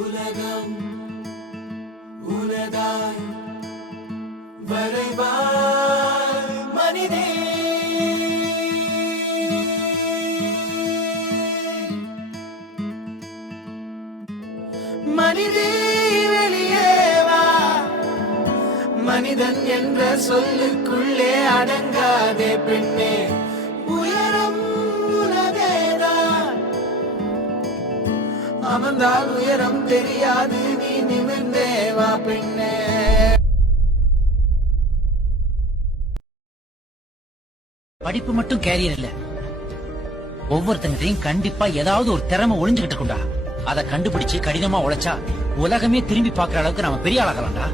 உலகம் உலகாய் வரைவாய் மனிதே. மனிதே வெளியே வா, மனிதன் என்ற சொல்லுக்குள்ளே அடங்காதே பெண்ணே. உயரம் உனதேதான், அமர்ந்தால் உயரம் தெரியாது, நீ நிமிர்ந்தே வா பெண்ணே. படிப்பு மட்டும் கேரியர் இல்ல, ஒவ்வொருத்தங்கிட்டையும் கண்டிப்பா ஏதாவது ஒரு திறமை ஒளிஞ்சுகிட்டு இருக்கும்டா. அதை கண்டுபிடிச்சு கடினமா உழைச்சா உலகமே திரும்பி பாக்குற அளவுக்கு நாம பெரிய ஆளாகலாம்டா.